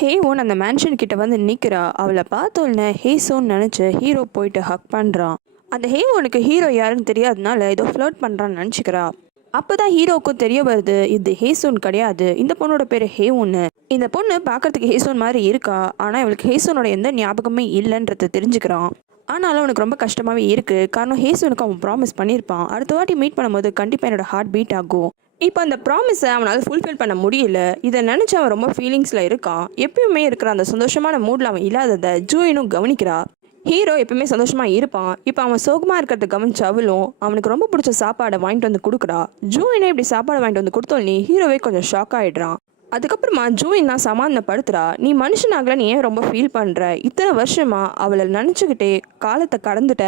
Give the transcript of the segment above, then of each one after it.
ஹேவோன் அந்த மேன்ஷன் கிட்ட வந்து நிற்கிறா. அவளை பார்த்தோன்னே ஹேசோன்னு நினச்சி ஹீரோ போயிட்டு ஹக் பண்ணுறான். அந்த ஹேவோனுக்கு ஹீரோ யாருன்னு தெரியாதனால ஏதோ ஃப்ளர்ட் பண்ணுறான்னு நினச்சிக்கிறா. அப்போ தான் ஹீரோவுக்கும் தெரிய வருது இது ஹேசோன் கிடையாது, இந்த பொண்ணோட பேர் ஹேவோன்னு. இந்த பொண்ணு பார்க்கறதுக்கு ஹேசோன் மாதிரி இருக்கா, ஆனால் இவளுக்கு ஹேசோனோட எந்த ஞாபகமே இல்லைன்றத தெரிஞ்சுக்கிறான். ஆனாலும் அவனுக்கு ரொம்ப கஷ்டமாகவே இருக்குது. காரணம் ஹேசோனுக்கு அவன் ப்ராமிஸ் பண்ணியிருப்பான், அடுத்த வாட்டி மீட் பண்ணும்போது கண்டிப்பாக என்னோட ஹார்ட் பீட் ஆகும். இப்போ அந்த ப்ராமிஸை அவனால் ஃபுல்ஃபில் பண்ண முடியல. இதை நினச்சி அவன் ரொம்ப ஃபீலிங்ஸில் இருக்கான். எப்பயுமே இருக்கிற அந்த சந்தோஷமான மூடில் அவன் இல்லாததை ஜூயினும் கவனிக்கிறா. ஹீரோ எப்பவுமே சந்தோஷமாக இருப்பான். இப்போ அவன் சோகமாக இருக்கிறத கவனிச்சு அவளும் அவனுக்கு ரொம்ப பிடிச்ச சாப்பாடை வாங்கிட்டு வந்து கொடுக்குறா. ஜூயினே இப்படி சாப்பாடு வாங்கிட்டு வந்து கொடுத்தோன்னே ஹீரோவே கொஞ்சம் ஷாக் ஆகிடுறான். அதுக்கப்புறமா ஜூயின் தான் சமாதானப்படுத்துறா. நீ மனுஷனாகல, நீ ஏன் ரொம்ப ஃபீல் பண்ணுற? இத்தனை வருஷமா அவளை நினச்சிக்கிட்டே காலத்தை கடந்துட்ட.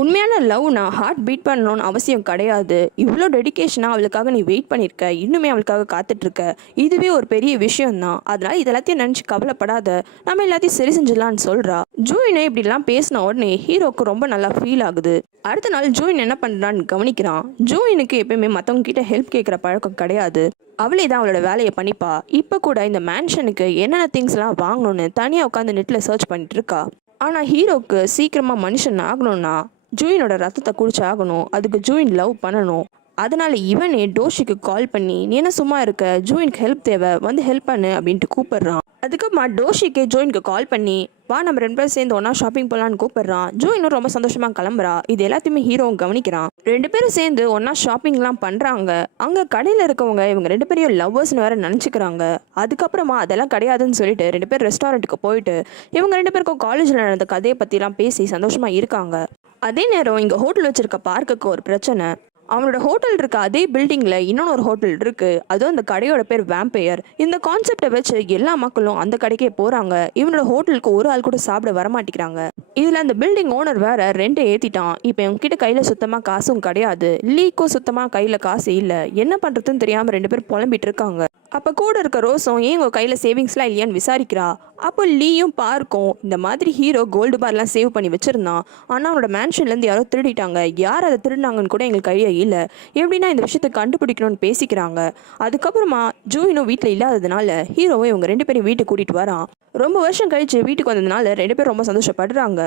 உண்மையான லவ்னா ஹார்ட் பீட் பண்ணணும்னு அவசியம் கிடையாது. இவ்வளோ டெடிக்கேஷனாக அவளுக்காக நீ வெயிட் பண்ணியிருக்க, இன்னுமே அவளுக்காக காத்துட்ருக்க. இதுவே ஒரு பெரிய விஷயம்தான். அதனால் இது எல்லாத்தையும் நினச்சி கவலைப்படாத, நம்ம எல்லாத்தையும் சரி செஞ்சிடலான்னு சொல்கிறா. ஜூயினை இப்படிலாம் பேசின உடனே ஹீரோக்கு ரொம்ப நல்லா ஃபீல் ஆகுது. அடுத்த நாள் ஜூயின் என்ன பண்ணுறான்னு கவனிக்கிறான். ஜூயினுக்கு எப்பயுமே மற்றவங்க கிட்ட ஹெல்ப் கேட்குற பழக்கம் கிடையாது. அவளே தான் அவளோட வேலையை பண்ணிப்பா. இப்போ கூட இந்த மேன்ஷனுக்கு என்னென்ன திங்ஸ்லாம் வாங்கணும்னு தனியாக உட்காந்து நெட்டில் சர்ச் பண்ணிட்டு இருக்கா. ஆனால் ஹீரோக்கு சீக்கிரமாக மனுஷன் ஆகணும்னா ஜூயினோட ரத்தத்தை குடிச்சாகணும். அதுக்கு ஜூயின் லவ் பண்ணணும். அதனால இவனே டோஷிக்கு கால் பண்ணி நீ என்ன சும்மா இருக்க, ஜூயினுக்கு ஹெல்ப் தேவை, வந்து ஹெல்ப் பண்ணு அப்படின்ட்டு கூப்பிடுறான். அதுக்கப்புறமா டோஷிக்கு ஜூயினுக்கு கால் பண்ணி வா நம்ம 2 பேரும் சேர்ந்து ஒன்றா ஷாப்பிங் போகலான்னு கூப்பிடுறான். ஜூயினும் ரொம்ப சந்தோஷமாக கிளம்புறா. இது எல்லாத்தையுமே ஹீரோவும் கவனிக்கிறான். 2 பேரும் சேர்ந்து ஒன்றா ஷாப்பிங்லாம் பண்ணுறாங்க. அங்கே கடையில் இருக்கவங்க இவங்க 2 பேரையும் லவ்வர்ஸ்னு வேற நினச்சிக்கிறாங்க. அதுக்கப்புறமா அதெல்லாம் கிடையாதுன்னு சொல்லிட்டு 2 பேர் ரெஸ்டாரண்ட்டுக்கு போயிட்டு இவங்க 2 பேருக்கும் காலேஜில் நடந்த கதையை பற்றிலாம் பேசி சந்தோஷமாக இருக்காங்க. அதே நேரம் இங்கே ஹோட்டல் வச்சிருக்க பார்க்குக்கு ஒரு பிரச்சனை. அவனோட ஹோட்டல் இருக்க அதே பில்டிங்கில் இன்னொன்று ஹோட்டல் இருக்குது. அதுவும் அந்த கடையோட பேர் வேம்பையர். இந்த கான்செப்டை வச்சு எல்லா மக்களும் அந்த கடைக்கே போகிறாங்க. இவனோட ஹோட்டலுக்கு ஒரு ஆள் கூட சாப்பிட வரமாட்டேங்கிறாங்க. இதில் அந்த பில்டிங் ஓனர் வேற ரெண்டை ஏற்றிட்டான். இப்போ இவங்ககிட்ட கையில் சுத்தமாக காசும் கிடையாது. லீக்கும் சுத்தமாக கையில் காசு இல்லை. என்ன பண்ணுறதுன்னு தெரியாமல் 2 பேர் புலம்பிட்டு இருக்காங்க. அப்போ கூட இருக்க ரோஸும் ஏன் உங்கள் கையில் சேவிங்ஸ்லாம் இல்லையான்னு விசாரிக்கிறா. அப்போ லீயும் பார்க்கும் இந்த மாதிரி ஹீரோ கோல்டு பார்லாம் சேவ் பண்ணி வச்சுருந்தான். ஆனால் அவனோட மேன்ஷன்லேருந்து யாரோ திருடிட்டாங்க. யார் அதை திருடினாங்கன்னு கூட எங்களுக்கு ஐடியா இல்லை. எப்படின்னா இந்த விஷயத்தை கண்டுபிடிக்கணும்னு பேசிக்கிறாங்க. அதுக்கப்புறமா ஜூயினும் வீட்டில் இல்லாததுனால ஹீரோவை இவங்க 2 பேரும் வீட்டுக்கு கூட்டிகிட்டு வரான். ரொம்ப வருஷம் கழிச்சு வீட்டுக்கு வந்ததுனால 2 பேரும் ரொம்ப சந்தோஷப்படுறாங்க.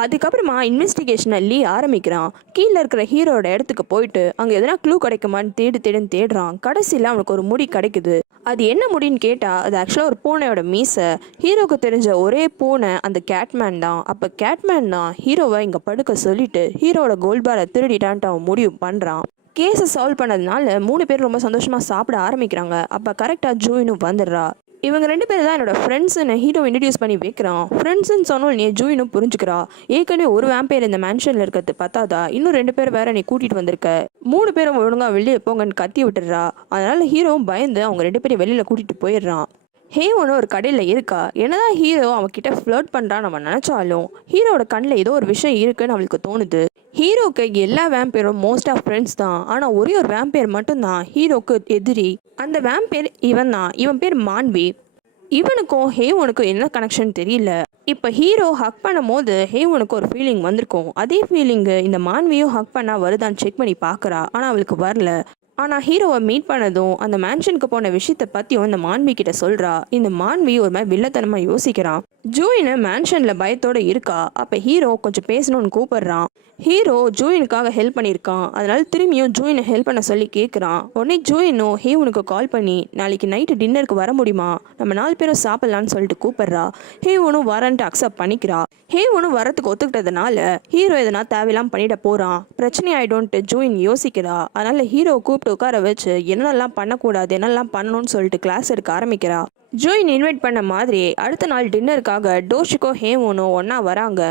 அதுக்கப்புறமா இன்வெஸ்டிகேஷனை லீ ஆரம்பிக்கிறான். கீழே இருக்கிற ஹீரோட இடத்துக்கு போயிட்டு அங்கே எதனா க்ளூ கிடைக்குமான்னு தேடுறான். கடைசியில் அவனுக்கு ஒரு முடி கிடைக்குது. அது என்ன முடின்னு கேட்டால் அது ஆக்சுவலாக ஒரு பூனையோட மீசை. ஹீரோக்கு தெரிஞ்ச ஒரே பூனை அந்த கேட்மேன் தான். அப்போ கேட்மேன் தான் ஹீரோவை இங்கே படுக்க சொல்லிட்டு ஹீரோட கோல்பாரை திருடிட்டான்ட்டு அவன் முடிவு பண்ணுறான். கேஸை சால்வ் பண்ணதுனால 3 பேர் ரொம்ப சந்தோஷமாக சாப்பிட ஆரம்பிக்கிறாங்க. அப்போ கரெக்டாக ஜூயினும் வந்துடுறா. இவங்க 2 பேர் தான் என்னோட ஃப்ரெண்ட்ஸ்ன்னு ஹீரோ இன்ட்ரடியூஸ் பண்ணி வைக்கிறான். ஃப்ரெண்ட்ஸ்ன்னு சொன்னோம் நீ ஜூயினும் புரிஞ்சுக்கிறா. ஏற்கனவே ஒரு வேம்பையர் இந்த மேன்ஷனில் இருக்கிறது பார்த்தாதா, இன்னும் 2 பேர் வேற நீ கூட்டிகிட்டு வந்திருக்க. 3 பேரும் ஒழுங்காக வெளியே போங்கன்னு கத்தி விட்டுடுறா. அதனால ஹீரோவும் பயந்து அவங்க 2 பேரையும் வெளியில் கூட்டிகிட்டு போயிடுறான். ஹேவோன்னு ஒரு கடையில் இருக்கா. என்னதான் ஹீரோ அவன்கிட்ட ஃப்ளர்ட் பண்ணுறான்னு நம்ம நினச்சாலும் ஹீரோட கண்ணில் ஏதோ ஒரு விஷயம் இருக்குன்னு அவளுக்கு தோணுது. ஹீரோக்கு எல்லா வேம்பையரும் மோஸ்ட் ஆஃப் ஃப்ரெண்ட்ஸ் தான். ஆனால் ஒரே ஒரு வேம்பையர் மட்டும்தான் ஹீரோக்கு எதிரி. அந்த வேம்பையர் இவன் தான். இவன் பேர் மான்வி. இவனுக்கும் ஹேவோனுக்கும் என்ன கனெக்ஷன் தெரியல. இப்போ ஹீரோ ஹக் பண்ணும் போது ஹேவோனுக்கு ஒரு ஃபீலிங் வந்திருக்கும். அதே ஃபீலிங்கு இந்த மான்வியும் ஹக் பண்ணால் வருதான்னு செக் பண்ணி பார்க்குறா. ஆனால் அவளுக்கு வரல. ஆனால் ஹீரோவை மீட் பண்ணதும் அந்த மேன்ஷனுக்கு போன விஷயத்தை பற்றியும் இந்த மான்வி கிட்ட சொல்கிறா. இந்த மான்வி ஒரு மாதிரி வில்லத்தனமாக யோசிக்கிறான். ஜூயினை மேன்ஷனில் பயத்தோடு இருக்கா. அப்போ ஹீரோ கொஞ்சம் பேசணும்னு கூப்பிடுறான். ஹீரோ ஜூயினுக்காக ஹெல்ப் பண்ணியிருக்கான். அதனால திரும்பியும் ஜூயினை ஹெல்ப் பண்ண சொல்லி கேட்குறான். உடனே ஜூயினும் ஹேவனுக்கு கால் பண்ணி நாளைக்கு நைட்டு டின்னருக்கு வர முடியுமா, நம்ம 4 பேரும் சாப்பிட்லான்னு சொல்லிட்டு கூப்பிடுறா. ஹேவனும் வரன்ட்டு அக்செப்ட் பண்ணிக்கிறா. ஹேவனும் வரத்துக்கு ஒத்துக்கிட்டதுனால ஹீரோ எதனா தேவையெல்லாம் பண்ணிட போகிறான். பிரச்சனை ஆகிடும்ட்டு ஜூயின் யோசிக்கிறா. அதனால ஹீரோ கூப்பிட்டு உட்கார வச்சு என்னெல்லாம் பண்ணக்கூடாது என்னெல்லாம் பண்ணணும்னு சொல்லிட்டு கிளாஸ் எடுக்க ஆரம்பிக்கிறா. ஜூயின் இன்வைட் பண்ண மாதிரி அடுத்த நாள் டின்னருக்காக டோஷிக்கோ ஹேவனும் ஒன்றா வராங்க.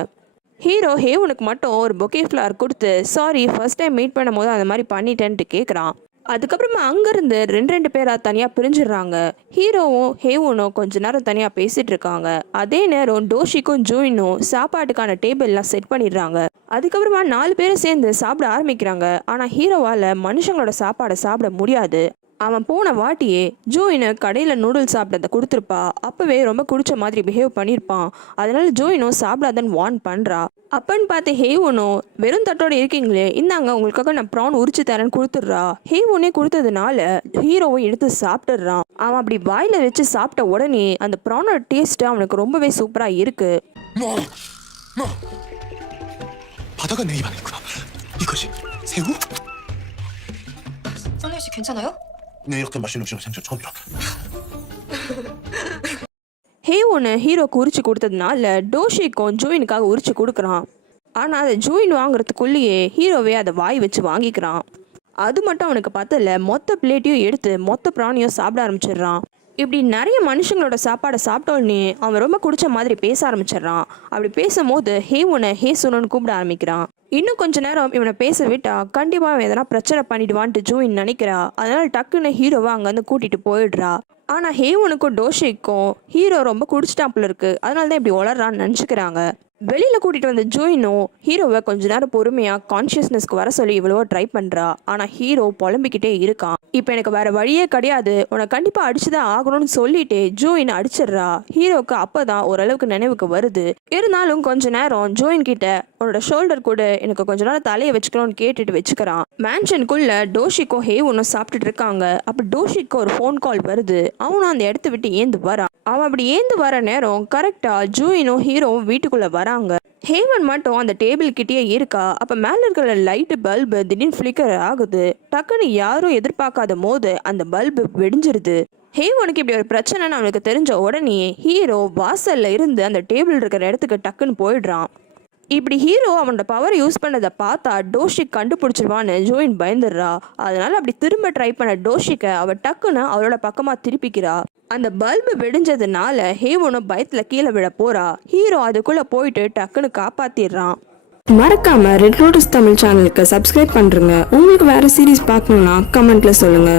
ஹீரோ ஹேவனுக்கு மட்டும் ஒரு பொக்கே ஃப்ளவர் கொடுத்து சாரி ஃபர்ஸ்ட் டைம் மீட் பண்ணும் போது அந்த மாதிரி பண்ணிட்டேன்ட்டு கேட்குறான். அதுக்கப்புறமா அங்கேருந்து 2 பேராக தனியாக பிரிஞ்சிடுறாங்க. ஹீரோவும் ஹேவனும் கொஞ்ச நேரம் தனியாக பேசிகிட்டு இருக்காங்க. அதே நேரம் டோஷிக்கும் ஜூயினும் சாப்பாட்டுக்கான டேபிள்லாம் செட் பண்ணிடுறாங்க. அதுக்கப்புறமா 4 பேரும் சேர்ந்து சாப்பிட ஆரம்பிக்கிறாங்க. ஆனால் ஹீரோவால் மனுஷங்களோட சாப்பாடை சாப்பிட முடியாது. அவன் போன வாட்டியே ஜோயினை கடையில் நூடுல்ஸ் சாப்பிட்டதை கொடுத்துருப்பா. அப்போவே ரொம்ப குடிச்ச மாதிரி பிஹேவ் பண்ணியிருப்பான். அதனால ஜோயினும் சாப்பிடாதன்னு வார்ன் பண்ணுறா. அப்பன்னு பார்த்து ஹேவனும் வெறும் தட்டோட இருக்கீங்களே, இந்தாங்க உங்களுக்காக நான் ப்ரான் உரிச்சு தரேன்னு கொடுத்துட்றா. ஹேவனே கொடுத்ததுனால ஹீரோவும் எடுத்து சாப்பிட்டுடுறான். அவன் அப்படி வாயில வச்சு சாப்பிட்ட உடனே அந்த ப்ரானோட டேஸ்ட் அவனுக்கு ரொம்பவே சூப்பராக இருக்கு. 바다가 내 입안에 있구나. 이것이 새우? 썰리 씨 괜찮아요? 네, 이렇게 맛있는 음식은 생전 처음이라. ஹேவனு ஹீரோக்கு உரிச்சு கொடுத்ததுனால டோஷிக்கும் ஜோயினுக்காக உரிச்சு கொடுக்குறான். ஆனால் அதை ஜோயின் வாங்குறதுக்குள்ளேயே ஹீரோவே அதை வாய் வச்சு வாங்கிக்கிறான். அது மட்டும் அவனுக்கு பத்தல, மொத்த பிளேட்டையும் எடுத்து மொத்த பிராணியும் சாப்பிட ஆரம்பிச்சிடுறான். இப்படி நிறைய மனுஷங்களோட சாப்பாடை சாப்பிட்டோன்னே அவன் ரொம்ப குடிச்ச மாதிரி பேச ஆரம்பிச்சிடுறான். அப்படி பேசும்போது ஹேவனை ஹேசுன்னு கூப்பிட ஆரம்பிக்கிறான். இன்னும் கொஞ்ச நேரம் இவனை பேச விட்டா கண்டிப்பாக அவன் எதனா பிரச்சனை பண்ணிடுவான்ட்டு ஜோயின் நினைக்கிறா. அதனால டக்குன்னு ஹீரோவை அங்கேருந்து கூட்டிட்டு போயிடுறா. ஆனால் ஹேவனுக்கும் டோஷிக்கும் ஹீரோ ரொம்ப குடிச்சிட்டாப்புல இருக்கு, அதனால தான் இப்படி வளர்றான்னு நினச்சிக்கிறாங்க. வெளியில் கூட்டிகிட்டு வந்த ஜோயினும் ஹீரோவை கொஞ்ச நேரம் பொறுமையாக கான்ஷியஸ்னஸ்க்கு வர சொல்லி இவ்வளவோ ட்ரை பண்ணுறா. ஆனால் ஹீரோ புலம்பிக்கிட்டே இருக்கான். இப்போ எனக்கு வேற வழியே கிடையாது, உன்னை கண்டிப்பாக அடிச்சுதான் ஆகணும்னு சொல்லிட்டு ஜோயின் அடிச்சிடுறா. ஹீரோவுக்கு அப்போ தான் ஓரளவுக்கு நினைவுக்கு வருது. இருந்தாலும் கொஞ்ச நேரம் ஜோயின் கிட்ட உன்னோட ஷோல்டர் கூட எனக்கு கொஞ்ச நேரம் தலையை வச்சுக்கணும்னு கேட்டுட்டு வச்சுக்கிறான். மேன்ஷனுக்குள்ள டோஷிக்கும் ஹேவனும் சாப்பிட்டுட்டு இருக்காங்க. அப்போ டோஷிக்கு ஒரு ஃபோன் கால் வருது. அவனும் அந்த இடத்த விட்டு ஏந்து வரான். அவன் அப்படி ஏந்து வர நேரம் கரெக்டாக ஜோயினும் ஹீரோவும் வீட்டுக்குள்ளே வராங்க. ஹேவன் மட்டும் அந்த டேபிள் கிட்டே இருக்கா. அப்போ மேலே இருக்கிற லைட்டு பல்பு திடீர்னு ஃப்ளிக்கர் ஆகுது. டக்குன்னு யாரும் எதிர்பார்க்காத போது அந்த பல்பு வெடிஞ்சிருது. ஹேவனுக்கு இப்படி ஒரு பிரச்சனைன்னு அவனுக்கு தெரிஞ்ச உடனே ஹீரோ வாசல்ல இருந்து அந்த டேபிள் இருக்கிற இடத்துக்கு டக்குன்னு போயிடுறான். இப்படி ஹீரோ அவனோட பவர் யூஸ் பண்ணதை பார்த்தா டோஷிக் கண்டுபிடிச்சிருவான்னு ஜோயின் பயந்துடுறா. அதனால அப்படி திரும்ப ட்ரை பண்ண டோஷிக்கை அவ டக்குன்னு அவளோட பக்கமாக திருப்பிக்கிறா. அந்த பல்பு வெடிஞ்சதுனால ஹேவனும் பயத்தில் கீழே விழ போறா. ஹீரோ அதுக்குள்ளே போயிட்டு டக்குன்னு காப்பாத்திடுறான். மறக்காம ரெட் லோட்டஸ் தமிழ் சேனலுக்கு சப்ஸ்கிரைப் பண்ணுங்க. உங்களுக்கு வேற சீரீஸ் பார்க்கணும்னா கமெண்ட்ல சொல்லுங்க.